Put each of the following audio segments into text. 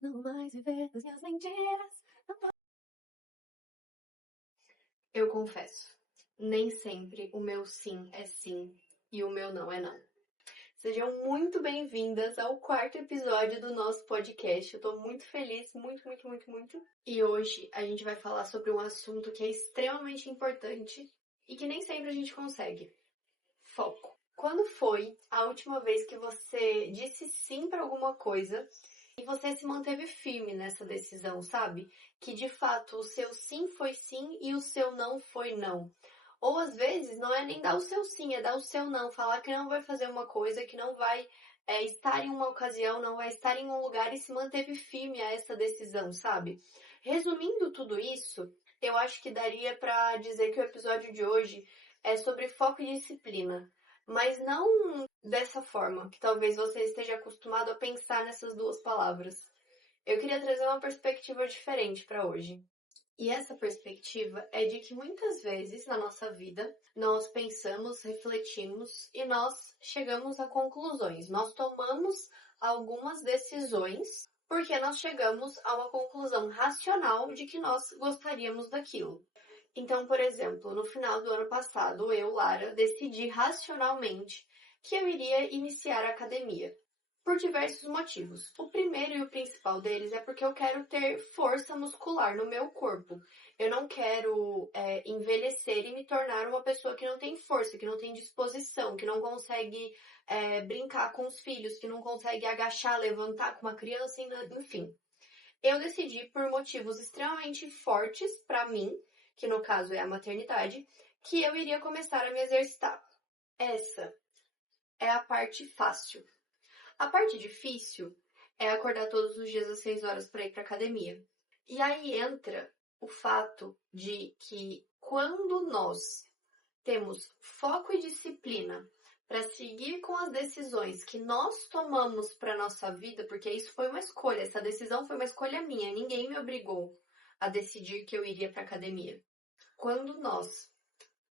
Não mais viver das minhas mentiras. Eu confesso, nem sempre o meu sim é sim e o meu não é não. Sejam muito bem-vindas ao quarto episódio do nosso podcast. Eu tô muito feliz, muito. E hoje a gente vai falar sobre um assunto que é extremamente importante e que nem sempre a gente consegue. Foco. Quando foi a última vez que você disse sim para alguma coisa e você se manteve firme nessa decisão, sabe? Que de fato o seu sim foi sim e o seu não foi não. Ou às vezes não é nem dar o seu sim, é dar o seu não. Falar que não vai fazer uma coisa, que não vai estar em uma ocasião, não vai estar em um lugar e se manteve firme a essa decisão, sabe? Resumindo tudo isso, eu acho que daria para dizer que o episódio de hoje é sobre foco e disciplina. Mas não dessa forma, que talvez você esteja acostumado a pensar nessas duas palavras. Eu queria trazer uma perspectiva diferente para hoje. E essa perspectiva é de que muitas vezes na nossa vida nós pensamos, refletimos e nós chegamos a conclusões. Nós tomamos algumas decisões porque nós chegamos a uma conclusão racional de que nós gostaríamos daquilo. Então, por exemplo, no final do ano passado, eu, Lara, decidi racionalmente que eu iria iniciar a academia. Por diversos motivos. O primeiro e o principal deles é porque eu quero ter força muscular no meu corpo. Eu não quero envelhecer e me tornar uma pessoa que não tem força, que não tem disposição, que não consegue brincar com os filhos, que não consegue agachar, levantar com uma criança, enfim. Eu decidi, por motivos extremamente fortes para mim, que no caso é a maternidade, que eu iria começar a me exercitar. Essa é a parte fácil. A parte difícil é acordar todos os dias às 6 horas para ir para academia. E aí entra o fato de que quando nós temos foco e disciplina para seguir com as decisões que nós tomamos para nossa vida, porque isso foi uma escolha, essa decisão foi uma escolha minha, ninguém me obrigou a decidir que eu iria para academia. Quando nós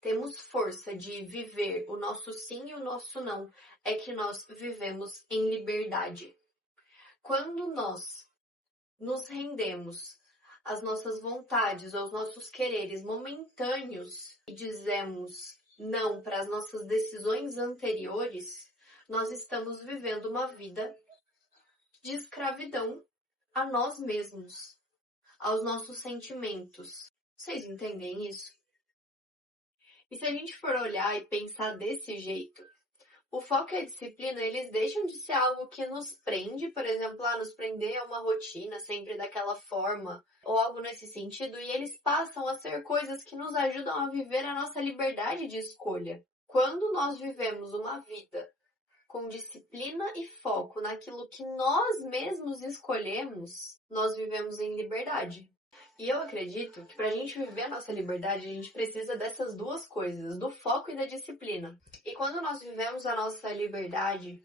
temos força de viver o nosso sim e o nosso não, é que nós vivemos em liberdade. Quando nós nos rendemos às nossas vontades, aos nossos quereres momentâneos e dizemos não para as nossas decisões anteriores, nós estamos vivendo uma vida de escravidão a nós mesmos, aos nossos sentimentos. Vocês entendem isso? E se a gente for olhar e pensar desse jeito, o foco e a disciplina, eles deixam de ser algo que nos prende, por exemplo, nos prender a uma rotina sempre daquela forma, ou algo nesse sentido, e eles passam a ser coisas que nos ajudam a viver a nossa liberdade de escolha. Quando nós vivemos uma vida com disciplina e foco naquilo que nós mesmos escolhemos, nós vivemos em liberdade. E eu acredito que para a gente viver a nossa liberdade, a gente precisa dessas duas coisas, do foco e da disciplina. E quando nós vivemos a nossa liberdade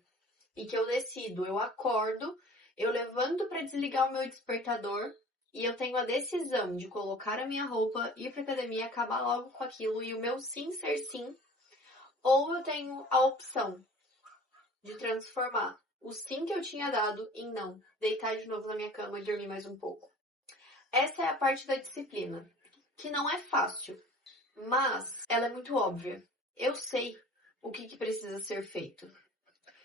e que eu decido, eu acordo, eu levanto para desligar o meu despertador e eu tenho a decisão de colocar a minha roupa, ir para academia, acabar logo com aquilo e o meu sim ser sim, ou eu tenho a opção de transformar o sim que eu tinha dado em não, deitar de novo na minha cama e dormir mais um pouco. Essa é a parte da disciplina, que não é fácil, mas ela é muito óbvia. Eu sei o que precisa ser feito.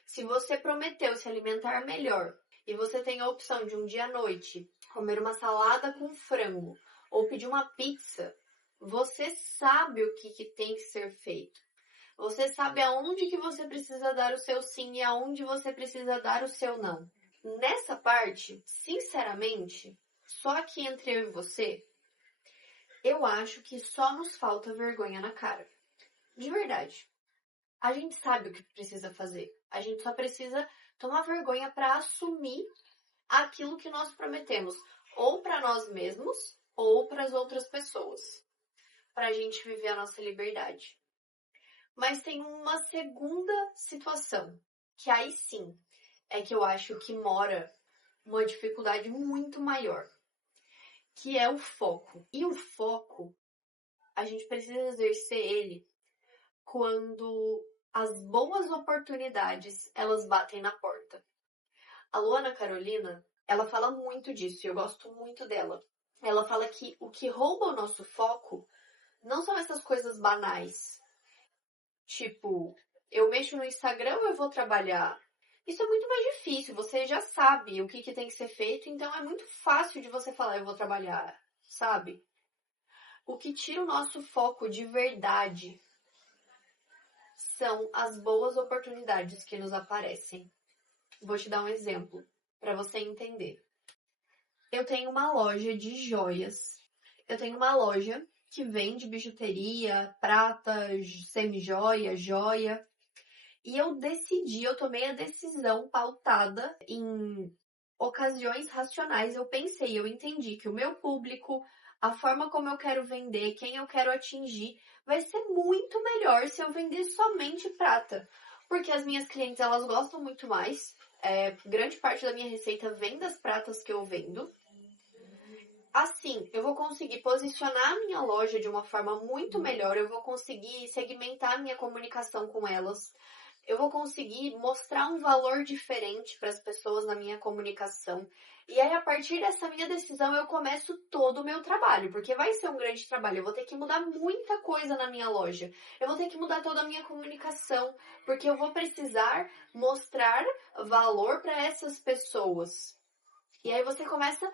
Se você prometeu se alimentar melhor e você tem a opção de um dia à noite comer uma salada com frango ou pedir uma pizza, você sabe o que tem que ser feito. Você sabe aonde que você precisa dar o seu sim e aonde você precisa dar o seu não. Nessa parte, sinceramente, só aqui entre eu e você, eu acho que só nos falta vergonha na cara. De verdade. A gente sabe o que precisa fazer. A gente só precisa tomar vergonha para assumir aquilo que nós prometemos. Ou para nós mesmos, ou para as outras pessoas. Para a gente viver a nossa liberdade. Mas tem uma segunda situação. Que aí sim, é que eu acho que mora uma dificuldade muito maior. Que é o foco. E o foco, a gente precisa exercer ele quando as boas oportunidades, elas batem na porta. A Luana Carolina, ela fala muito disso e eu gosto muito dela. Ela fala que o que rouba o nosso foco não são essas coisas banais. Tipo, eu mexo no Instagram ou eu vou trabalhar? Isso é muito mais difícil, você já sabe o que tem que ser feito, então é muito fácil de você falar, eu vou trabalhar, sabe? O que tira o nosso foco de verdade são as boas oportunidades que nos aparecem. Vou te dar um exemplo para você entender. Eu tenho uma loja de joias. Eu tenho uma loja que vende bijuteria, prata, semi-joia, joia. E eu tomei a decisão pautada em ocasiões racionais. Eu pensei, eu entendi que o meu público, a forma como eu quero vender, quem eu quero atingir, vai ser muito melhor se eu vender somente prata. Porque as minhas clientes, elas gostam muito mais. Grande parte da minha receita vem das pratas que eu vendo. Assim, eu vou conseguir posicionar a minha loja de uma forma muito melhor, eu vou conseguir segmentar a minha comunicação com elas, eu vou conseguir mostrar um valor diferente para as pessoas na minha comunicação. E aí, a partir dessa minha decisão, eu começo todo o meu trabalho, porque vai ser um grande trabalho. Eu vou ter que mudar muita coisa na minha loja. Eu vou ter que mudar toda a minha comunicação, porque eu vou precisar mostrar valor para essas pessoas. E aí você começa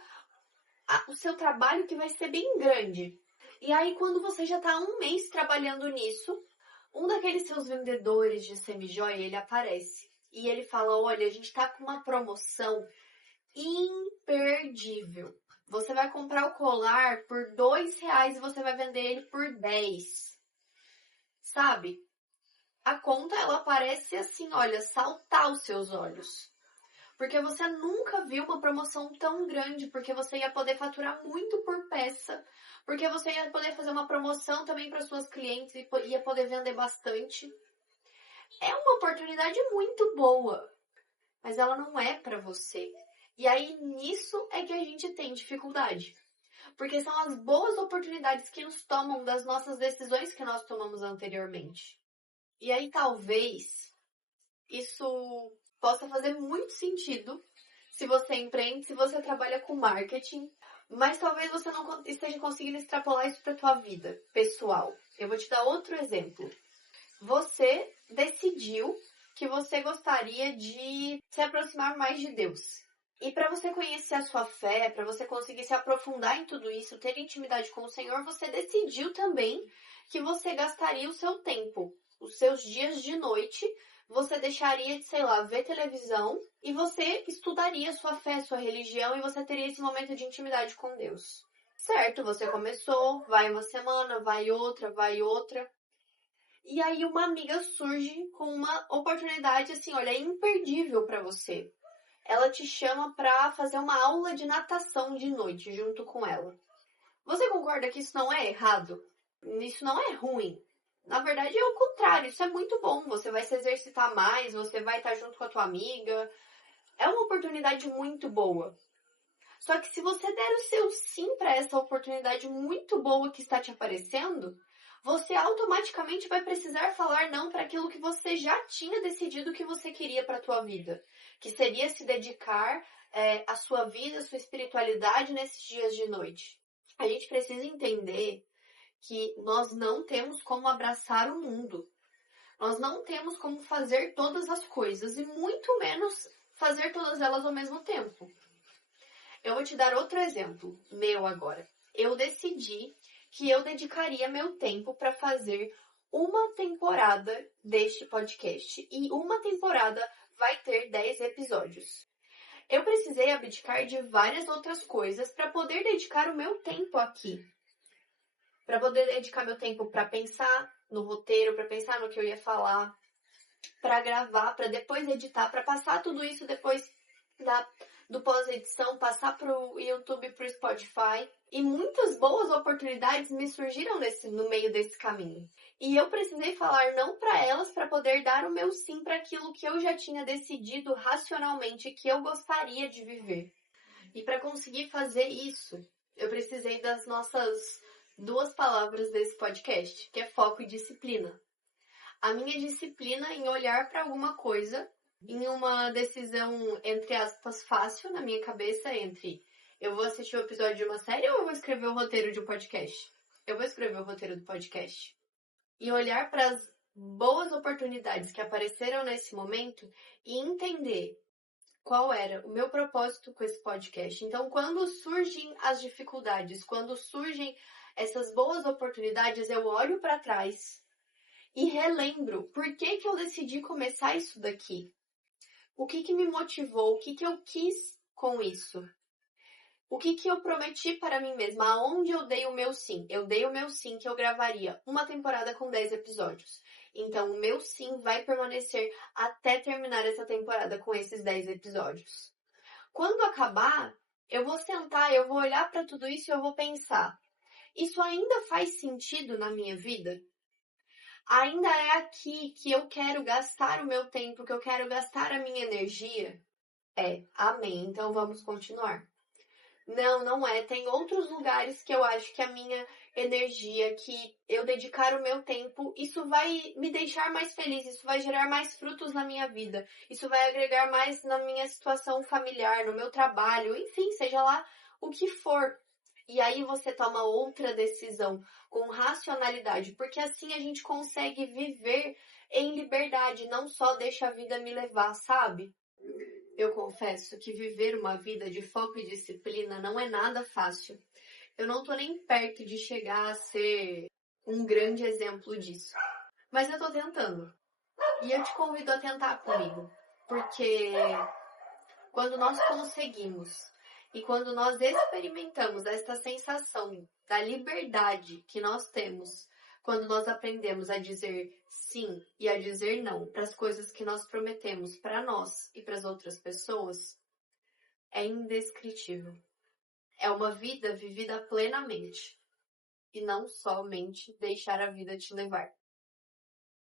o seu trabalho que vai ser bem grande. E aí, quando você já está há um mês trabalhando nisso, um daqueles seus vendedores de semi-joia, ele aparece. E ele fala, olha, a gente está com uma promoção imperdível. Você vai comprar o colar por R$2 e você vai vender ele por 10. Sabe? A conta, ela parece assim, olha, saltar os seus olhos. Porque você nunca viu uma promoção tão grande, porque você ia poder faturar muito por peça, porque você ia poder fazer uma promoção também para suas clientes e ia poder vender bastante. É uma oportunidade muito boa, mas ela não é para você. E aí nisso é que a gente tem dificuldade. Porque são as boas oportunidades que nos tomam das nossas decisões que nós tomamos anteriormente. E aí talvez isso possa fazer muito sentido se você empreende, se você trabalha com marketing, mas talvez você não esteja conseguindo extrapolar isso para a tua vida pessoal. Eu vou te dar outro exemplo. Você decidiu que você gostaria de se aproximar mais de Deus. E para você conhecer a sua fé, para você conseguir se aprofundar em tudo isso, ter intimidade com o Senhor, você decidiu também que você gastaria o seu tempo, os seus dias de noite, você deixaria de, sei lá, ver televisão e você estudaria sua fé, sua religião e você teria esse momento de intimidade com Deus. Certo, você começou, vai uma semana, vai outra. E aí uma amiga surge com uma oportunidade assim, olha, imperdível para você. Ela te chama para fazer uma aula de natação de noite junto com ela. Você concorda que isso não é errado? Isso não é ruim? Na verdade é o contrário, isso é muito bom. Você vai se exercitar mais, você vai estar junto com a tua amiga. É uma oportunidade muito boa. Só que se você der o seu sim para essa oportunidade muito boa que está te aparecendo, você automaticamente vai precisar falar não para aquilo que você já tinha decidido que você queria para a tua vida. Que seria se dedicar à sua vida, à sua espiritualidade nesses dias de noite. A gente precisa entender que nós não temos como abraçar o mundo. Nós não temos como fazer todas as coisas e muito menos fazer todas elas ao mesmo tempo. Eu vou te dar outro exemplo, meu agora. Eu decidi que eu dedicaria meu tempo para fazer uma temporada deste podcast. E uma temporada vai ter 10 episódios. Eu precisei abdicar de várias outras coisas para poder dedicar o meu tempo aqui. Para poder dedicar meu tempo para pensar no roteiro, para pensar no que eu ia falar, para gravar, para depois editar, para passar tudo isso depois do pós-edição, passar para o YouTube, para o Spotify. E muitas boas oportunidades me surgiram no meio desse caminho. E eu precisei falar não para elas para poder dar o meu sim para aquilo que eu já tinha decidido racionalmente que eu gostaria de viver. E para conseguir fazer isso, eu precisei das nossas 2 palavras desse podcast, que é foco e disciplina. A minha disciplina em olhar para alguma coisa em uma decisão, entre aspas, fácil na minha cabeça entre eu vou assistir o episódio de uma série ou eu vou escrever o roteiro de um podcast? Eu vou escrever o roteiro do podcast. E olhar para as boas oportunidades que apareceram nesse momento e entender qual era o meu propósito com esse podcast. Então, quando surgem as dificuldades, quando surgem essas boas oportunidades, eu olho para trás e relembro por que que eu decidi começar isso daqui. O que que me motivou? O que que eu quis com isso? O que que eu prometi para mim mesma? Aonde eu dei o meu sim? Eu dei o meu sim que eu gravaria uma temporada com 10 episódios. Então, o meu sim vai permanecer até terminar essa temporada com esses 10 episódios. Quando acabar, eu vou sentar, eu vou olhar para tudo isso e eu vou pensar: isso ainda faz sentido na minha vida? Ainda é aqui que eu quero gastar o meu tempo, que eu quero gastar a minha energia? É, amém. Então vamos continuar. Não, não é. Tem outros lugares que eu acho que a minha energia, que eu dedicar o meu tempo, isso vai me deixar mais feliz, isso vai gerar mais frutos na minha vida, isso vai agregar mais na minha situação familiar, no meu trabalho, enfim, seja lá o que for. E aí você toma outra decisão com racionalidade, porque assim a gente consegue viver em liberdade, não só deixa a vida me levar, sabe? Eu confesso que viver uma vida de foco e disciplina não é nada fácil. Eu não tô nem perto de chegar a ser um grande exemplo disso. Mas eu tô tentando. E eu te convido a tentar comigo. Porque quando nós conseguimos e quando nós experimentamos essa sensação da liberdade que nós temos, quando nós aprendemos a dizer sim e a dizer não para as coisas que nós prometemos para nós e para as outras pessoas, é indescritível. É uma vida vivida plenamente e não somente deixar a vida te levar.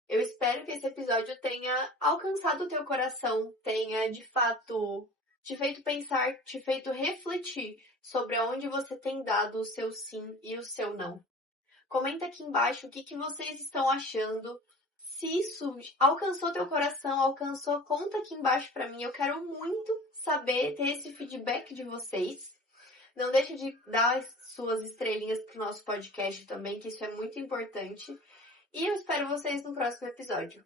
Eu espero que esse episódio tenha alcançado o teu coração, tenha de fato te feito pensar, te feito refletir sobre aonde você tem dado o seu sim e o seu não. Comenta aqui embaixo o que vocês estão achando. Se isso alcançou teu coração, alcançou, conta aqui embaixo pra mim. Eu quero muito saber, ter esse feedback de vocês. Não deixe de dar as suas estrelinhas pro nosso podcast também, que isso é muito importante. E eu espero vocês no próximo episódio.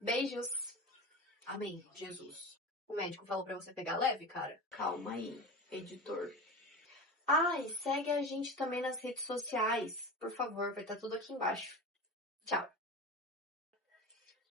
Beijos! Amém, Jesus. O médico falou pra você pegar leve, cara? Calma aí, editor. E segue a gente também nas redes sociais. Por favor, vai estar tudo aqui embaixo. Tchau!